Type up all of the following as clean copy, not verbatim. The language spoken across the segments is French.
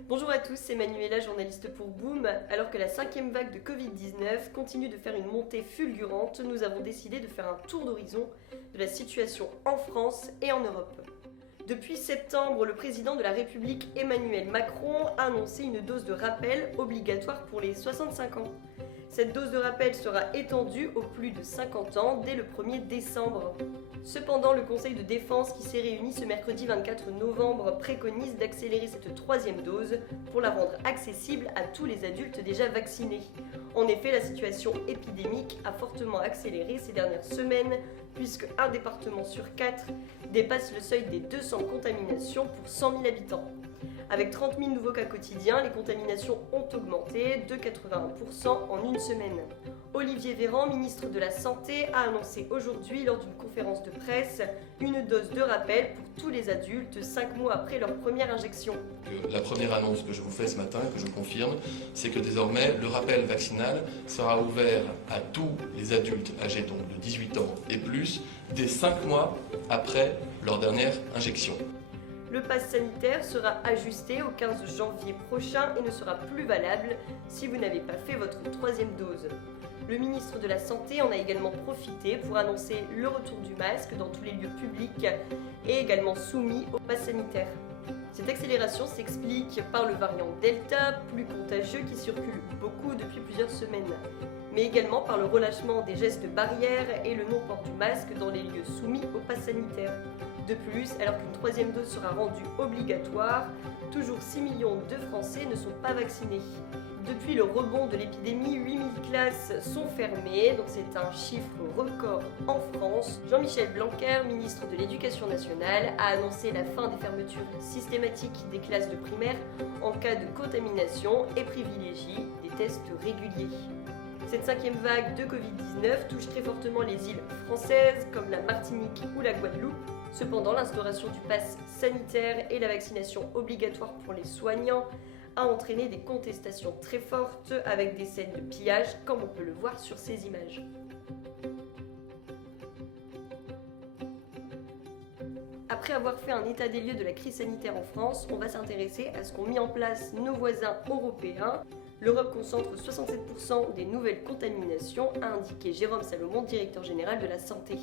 Bonjour à tous, c'est Manuela, journaliste pour Boom. Alors que la 5e vague de Covid-19 continue de faire une montée fulgurante, nous avons décidé de faire un tour d'horizon de la situation en France et en Europe. Depuis septembre, le président de la République Emmanuel Macron a annoncé une dose de rappel obligatoire pour les 65 ans. Cette dose de rappel sera étendue aux plus de 50 ans dès le 1er décembre. Cependant, le Conseil de défense qui s'est réuni ce mercredi 24 novembre préconise d'accélérer cette troisième dose pour la rendre accessible à tous les adultes déjà vaccinés. En effet, la situation épidémique a fortement accéléré ces dernières semaines puisque un département sur 4 dépasse le seuil des 200 contaminations pour 100 000 habitants. Avec 30 000 nouveaux cas quotidiens, les contaminations ont augmenté de 81% en une semaine. Olivier Véran, ministre de la Santé, a annoncé aujourd'hui lors d'une conférence de presse une dose de rappel pour tous les adultes 5 mois après leur première injection. La première annonce que je vous fais ce matin, que je confirme, c'est que désormais le rappel vaccinal sera ouvert à tous les adultes âgés donc de 18 ans et plus dès 5 mois après leur dernière injection. Le pass sanitaire sera ajusté au 15 janvier prochain et ne sera plus valable si vous n'avez pas fait votre troisième dose. Le ministre de la Santé en a également profité pour annoncer le retour du masque dans tous les lieux publics et également soumis au pass sanitaire. Cette accélération s'explique par le variant Delta, plus contagieux, qui circule beaucoup depuis plusieurs semaines, mais également par le relâchement des gestes barrières et le non-port du masque dans les lieux soumis au pass sanitaire. De plus, alors qu'une troisième dose sera rendue obligatoire, toujours 6 millions de Français ne sont pas vaccinés. Depuis le rebond de l'épidémie, 8000 classes sont fermées, donc c'est un chiffre record en France. Jean-Michel Blanquer, ministre de l'Éducation nationale, a annoncé la fin des fermetures systématiques des classes de primaire en cas de contamination et privilégie des tests réguliers. Cette 5e vague de Covid-19 touche très fortement les îles françaises comme la Martinique ou la Guadeloupe. Cependant, l'instauration du pass sanitaire et la vaccination obligatoire pour les soignants a entraîné des contestations très fortes avec des scènes de pillage comme on peut le voir sur ces images. Après avoir fait un état des lieux de la crise sanitaire en France, on va s'intéresser à ce qu'ont mis en place nos voisins européens. L'Europe concentre 67% des nouvelles contaminations, a indiqué Jérôme Salomon, directeur général de la santé.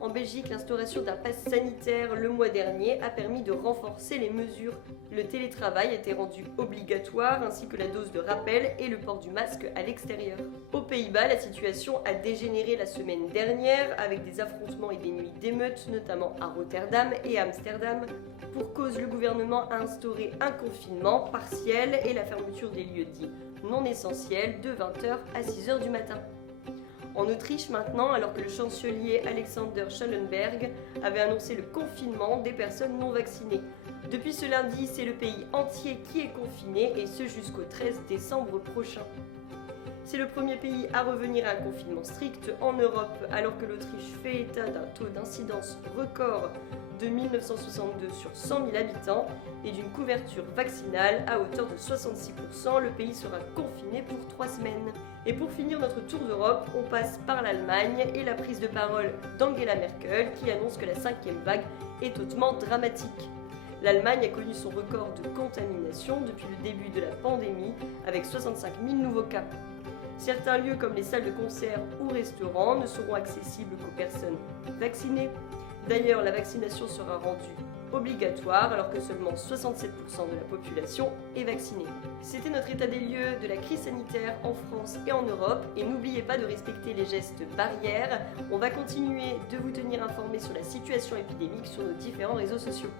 En Belgique, l'instauration d'un pass sanitaire le mois dernier a permis de renforcer les mesures. Le télétravail a été rendu obligatoire, ainsi que la dose de rappel et le port du masque à l'extérieur. Aux Pays-Bas, la situation a dégénéré la semaine dernière avec des affrontements et des nuits d'émeutes, notamment à Rotterdam et à Amsterdam. Pour cause, le gouvernement a instauré un confinement partiel et la fermeture des lieux dits non essentiels de 20h à 6h du matin. En Autriche maintenant, alors que le chancelier Alexander Schallenberg avait annoncé le confinement des personnes non vaccinées. Depuis ce lundi, c'est le pays entier qui est confiné et ce jusqu'au 13 décembre prochain. C'est le premier pays à revenir à un confinement strict en Europe, alors que l'Autriche fait état d'un taux d'incidence record de 1962 sur 100 000 habitants et d'une couverture vaccinale à hauteur de 66%. Le pays sera confiné pour 3 semaines. Et pour finir notre tour d'Europe, on passe par l'Allemagne et la prise de parole d'Angela Merkel qui annonce que la 5e vague est hautement dramatique. L'Allemagne a connu son record de contamination depuis le début de la pandémie avec 65 000 nouveaux cas. Certains lieux comme les salles de concert ou restaurants ne seront accessibles qu'aux personnes vaccinées. D'ailleurs, la vaccination sera rendue obligatoire alors que seulement 67% de la population est vaccinée. C'était notre état des lieux de la crise sanitaire en France et en Europe et n'oubliez pas de respecter les gestes barrières. On va continuer de vous tenir informés sur la situation épidémique sur nos différents réseaux sociaux.